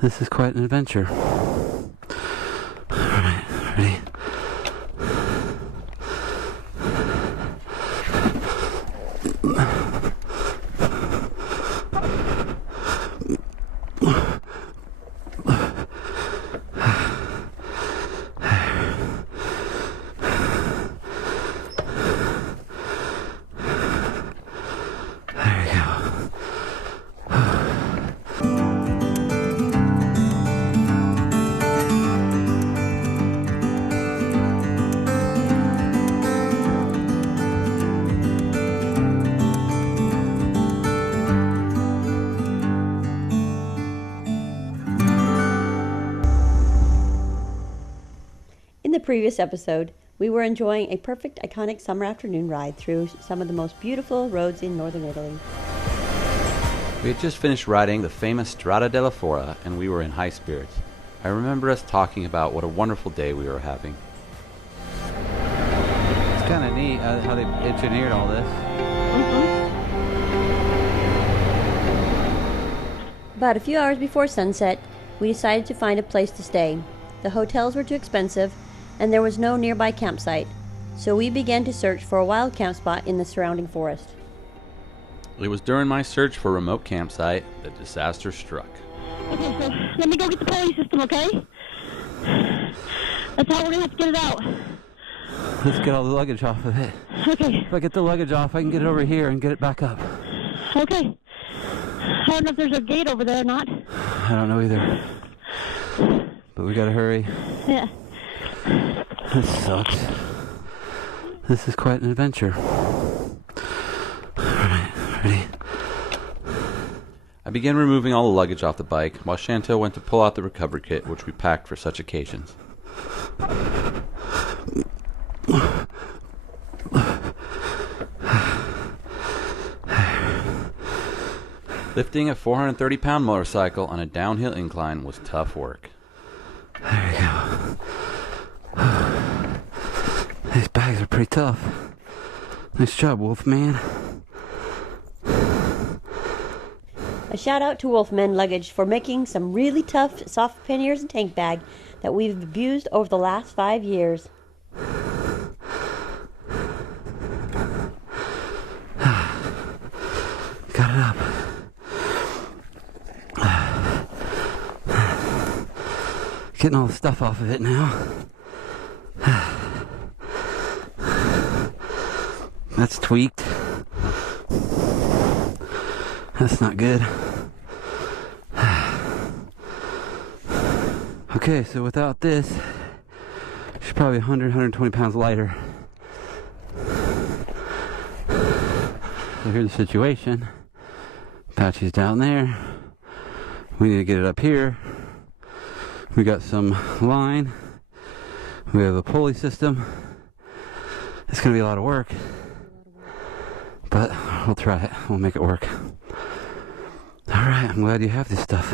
This is quite an adventure. Alright, ready? In the previous episode, we were enjoying a perfect, iconic summer afternoon ride through some of the most beautiful roads in northern Italy. We had just finished riding the famous Strada della Fora, and we were in high spirits. I remember us talking about what a wonderful day we were having. It's kind of neat how they engineered all this. About a few hours before sunset, we decided to find a place to stay. The hotels were too expensive, and there was no nearby campsite, so we began to search for a wild camp spot in the surrounding forest. It was during my search for a remote campsite that disaster struck. Okay, so let me go get the pulley system, okay? That's how we're gonna have to get it out. Let's get all the luggage off of it. Okay. If I get the luggage off, I can get it over here and get it back up. Okay. I don't know if there's a gate over there or not. I don't know either. But we gotta hurry. Yeah. This sucks. This is quite an adventure. Alright, ready? I began removing all the luggage off the bike while Chantil went to pull out the recovery kit which we packed for such occasions. Lifting a 430-pound motorcycle on a downhill incline was tough work. There we go. These bags are pretty tough. Nice job, Wolfman. A shout out to Wolfman Luggage for making some really tough soft panniers and tank bag that we've abused over the last 5 years. Got it up. Getting all the stuff off of it now. That's tweaked. That's not good. Okay, so without this, she's probably 120 pounds lighter. So here's the situation. Apache's down there. We need to get it up here. We got some line. We have a pulley system. It's going to be a lot of work. But we'll try it. We'll make it work. Alright, I'm glad you have this stuff.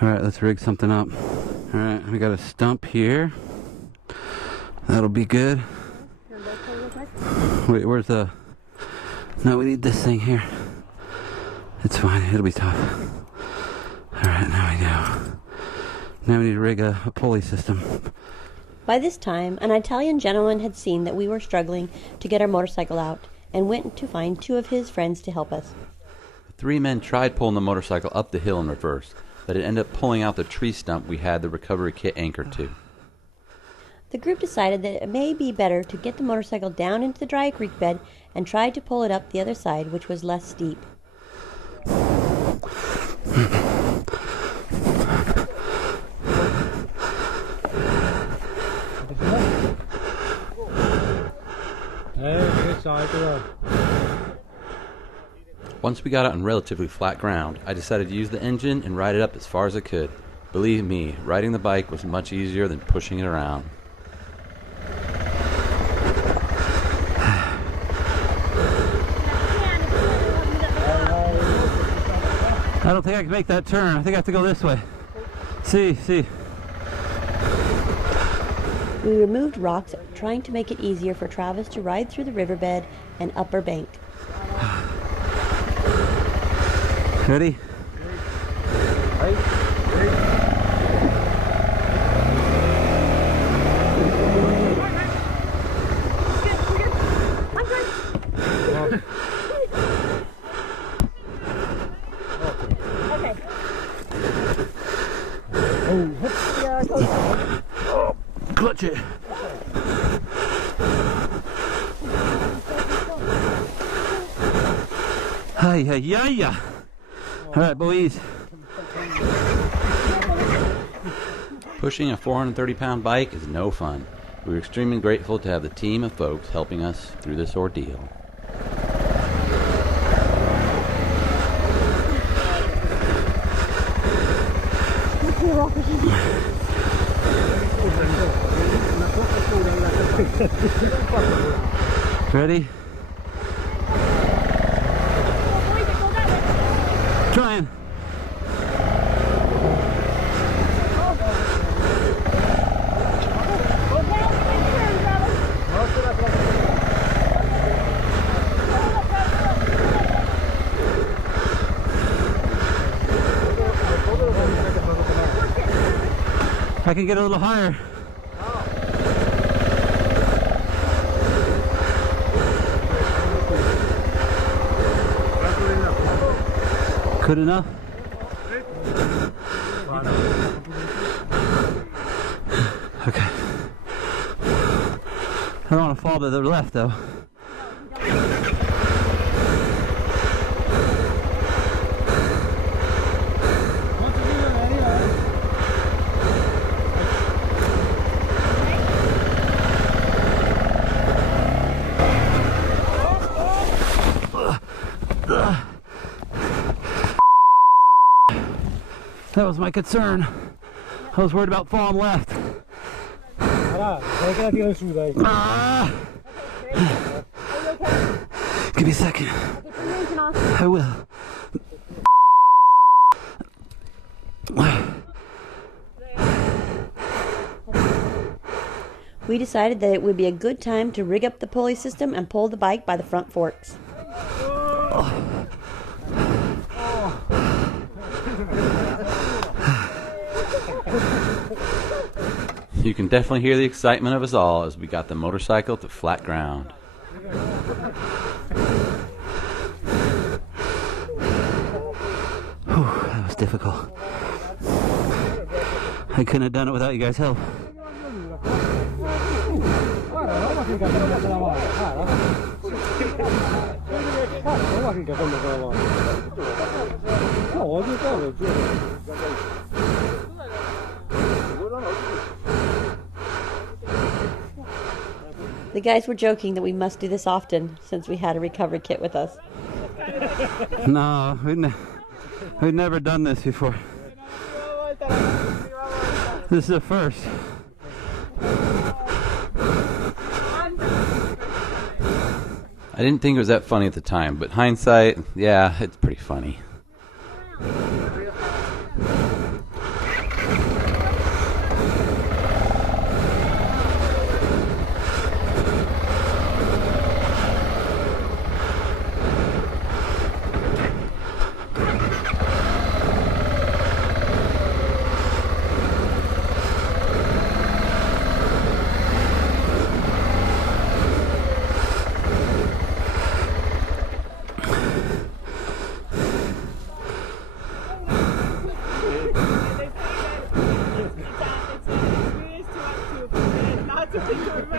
Alright, let's rig something up. Alright, we got a stump here. That'll be good. Wait, where's the... No, we need this thing here. It's fine, it'll be tough. Alright, now we go. Now we need to rig a pulley system. By this time, an Italian gentleman had seen that we were struggling to get our motorcycle out and went to find 2 of his friends to help us. The 3 men tried pulling the motorcycle up the hill in reverse, but it ended up pulling out the tree stump we had the recovery kit anchored to. The group decided that it may be better to get the motorcycle down into the dry creek bed and try to pull it up the other side, which was less steep. Once we got out on relatively flat ground, I decided to use the engine and ride it up as far as I could. Believe me, riding the bike was much easier than pushing it around. I don't think I can make that turn. I think I have to go this way. See. We removed rocks, trying to make it easier for Travis to ride through the riverbed and upper bank. Ready? Clutch it. Hi, hi, yeah, yeah. All right, boys. Pushing a 430-pound bike is no fun. We're extremely grateful to have the team of folks helping us through this ordeal. Ready? Trying. I can get a little higher. Good enough? Okay. I don't want to fall to the left though. That was my concern. I was worried about falling left. Give me a second. I will. We decided that it would be a good time to rig up the pulley system and pull the bike by the front forks. You can definitely hear the excitement of us all as we got the motorcycle to flat ground. Whew, that was difficult. I couldn't have done it without you guys' help. The guys were joking that we must do this often since we had a recovery kit with us. No, we've never done this before. This is a first. I didn't think it was that funny at the time, but hindsight, yeah, it's pretty funny.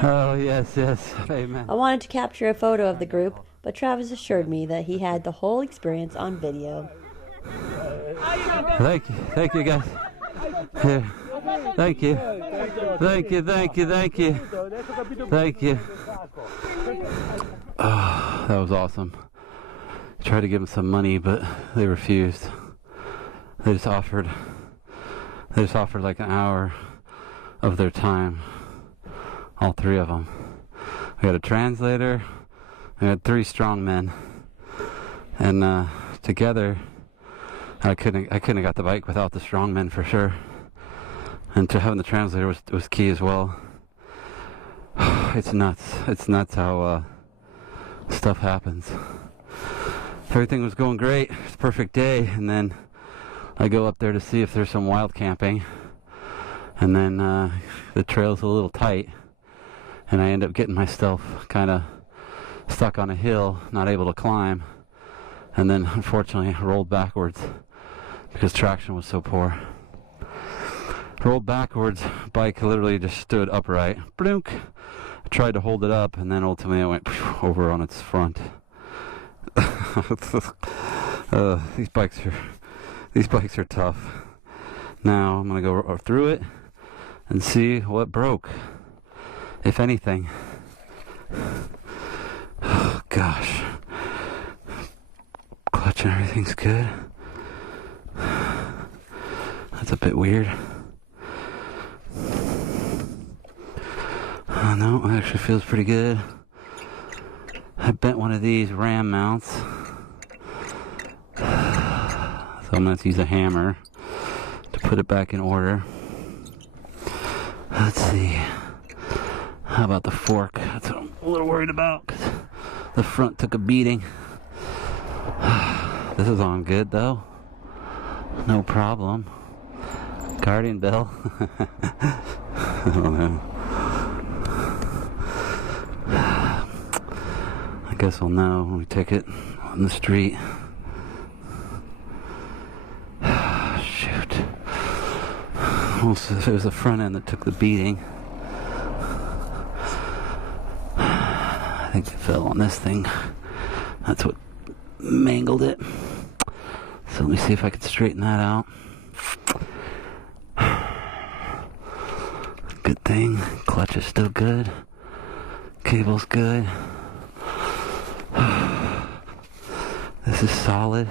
Oh, yes, yes. Amen. I wanted to capture a photo of the group, but Travis assured me that he had the whole experience on video. Thank you guys. Here. Thank you. Thank you, thank you, thank you. Thank you. Oh, that was awesome. I tried to give them some money, but they refused. They just offered like an hour of their time. All three of them. We had a translator. We had 3 strong men, and together, I couldn't have got the bike without the strong men for sure. And to having the translator was key as well. It's nuts. It's nuts how stuff happens. everything was going great. It's a perfect day, and then I go up there to see if there's some wild camping, and then the trail's a little tight, and I end up getting myself kind of stuck on a hill, not able to climb, and then unfortunately rolled backwards because traction was so poor. Rolled backwards, bike literally just stood upright. Blunk. I tried to hold it up, and then ultimately I went over on its front. These bikes are tough. Now I'm gonna go through it and see what broke, if anything. Oh gosh, clutch and everything's good. That's a bit weird. Oh no, it actually feels pretty good. I bent one of these ram mounts, so I'm going to have to use a hammer to put it back in order. Let's see. How about the fork? That's what I'm a little worried about, 'cause the front took a beating. This is on good though. No problem. Guardian bell. I don't know. I guess we'll know when we take it on the street. Shoot. Almost if it was the front end that took the beating. I think it fell on this thing. That's what mangled it. So let me see if I can straighten that out. Good thing. Clutch is still good. Cable's good. This is solid.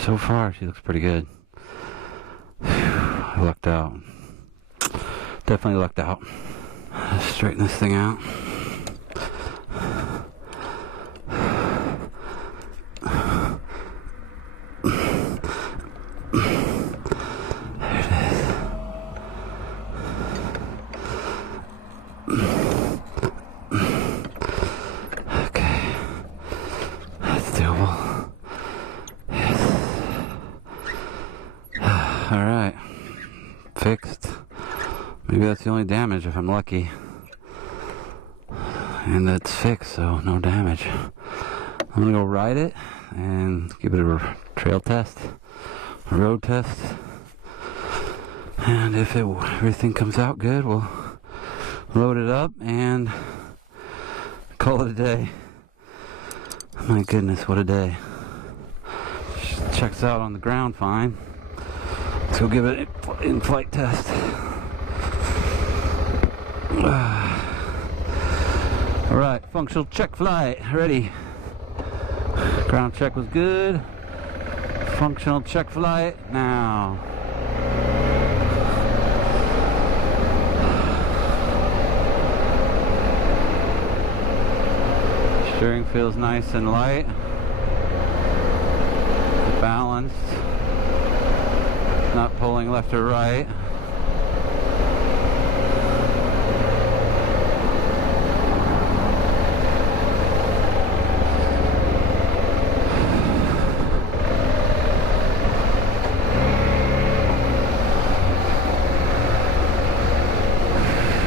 So far, she looks pretty good. I lucked out. Definitely lucked out. Let's straighten this thing out. There it is. Okay. That's doable. Alright, fixed. Maybe that's the only damage if I'm lucky. And that's fixed, so no damage. I'm gonna go ride it and give it a trail test, a road test. And if everything comes out good, we'll load it up and call it a day. My goodness, what a day. Checks out on the ground fine. Let's go give it an in-flight test. Alright, functional check flight, ready. Ground check was good. Functional check flight now. Steering feels nice and light. Balanced. Not pulling left or right.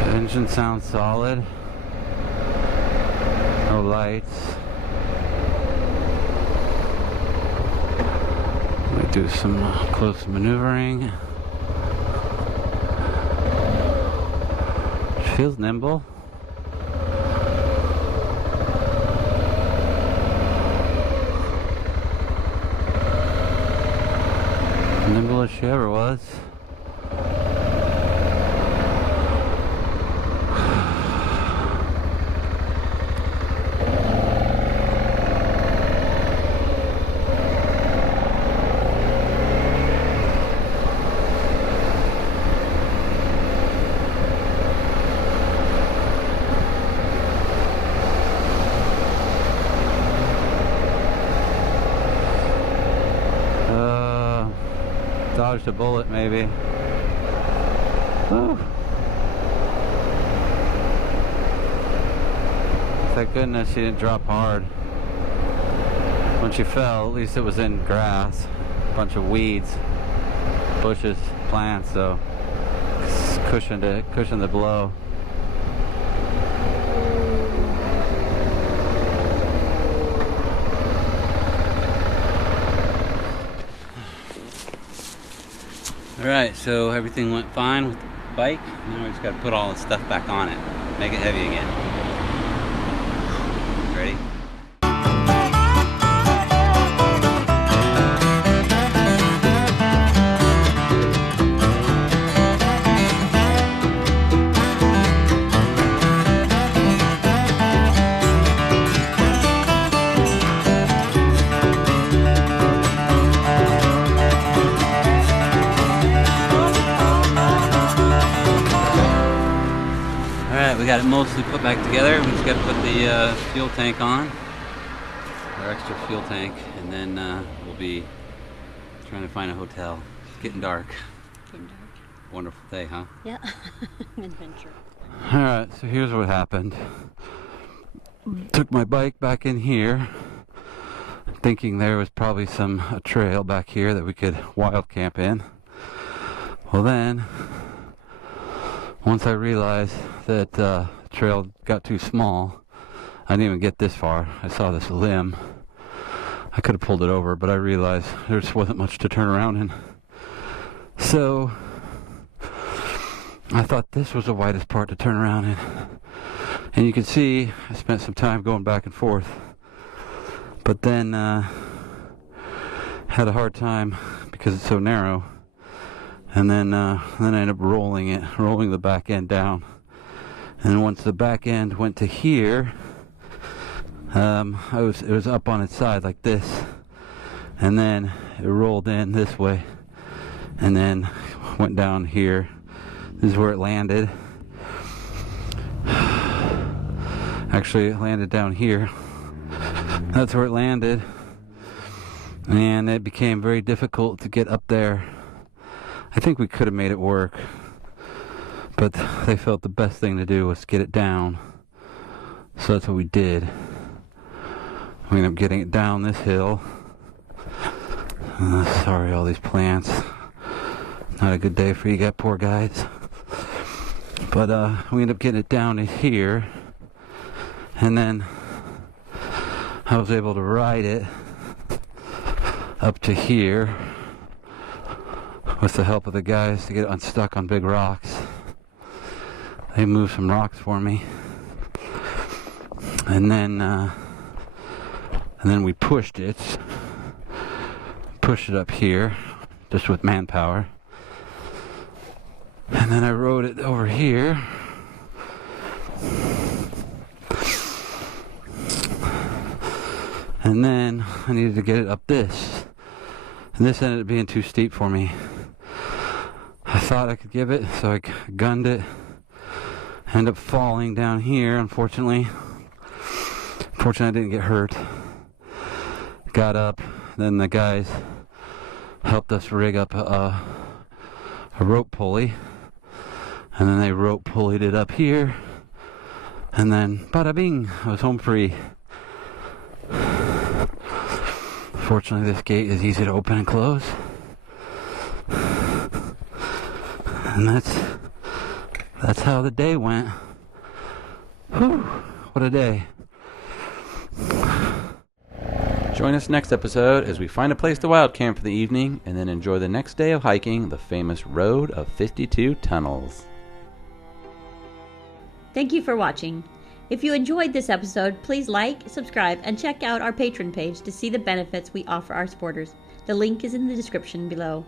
The engine sounds solid. No lights. Do some close maneuvering. Feels nimble. Nimble as she ever was. Dodged a bullet, maybe. Whew. Thank goodness she didn't drop hard. When she fell, at least it was in grass, a bunch of weeds, bushes, plants, so cushioned the blow. Alright, so everything went fine with the bike. Now we just got to put all the stuff back on it, make it heavy again. Ready? We got it mostly put back together. We just got to put the fuel tank on, our extra fuel tank, and then we'll be trying to find a hotel. It's getting dark. Wonderful day, huh? Yeah. Adventure. Alright, so here's what happened. Took my bike back in here, thinking there was probably a trail back here that we could wild camp in. Well then, once I realized that the trail got too small, I didn't even get this far. I saw this limb. I could have pulled it over, but I realized there just wasn't much to turn around in. So I thought this was the widest part to turn around in. And you can see I spent some time going back and forth, but then had a hard time because it's so narrow. And then I ended up rolling the back end down. And once the back end went to here, it was up on its side like this, and then it rolled in this way, and then went down here. This is where it landed. Actually, it landed down here. That's where it landed, and it became very difficult to get up there. I think we could have made it work, but they felt the best thing to do was get it down. So that's what we did. We ended up getting it down this hill. Sorry, all these plants. Not a good day for you poor guys. But we ended up getting it down to here, and then I was able to ride it up to here with the help of the guys to get it unstuck on big rocks. They moved some rocks for me, and then we pushed it up here just with manpower, and then I rode it over here, and then I needed to get it up this, and this ended up being too steep for me. I thought I could give it, so I gunned it. Ended up falling down here, unfortunately. Fortunately, I didn't get hurt. Got up, then the guys helped us rig up a rope pulley, and then they rope pulleyed it up here, and then bada bing, I was home free. Fortunately, this gate is easy to open and close. And that's how the day went. Whew, what a day. Join us next episode as we find a place to wild camp for the evening and then enjoy the next day of hiking the famous Road of 52 Tunnels. Thank you for watching. If you enjoyed this episode, please like, subscribe, and check out our Patreon page to see the benefits we offer our supporters. The link is in the description below.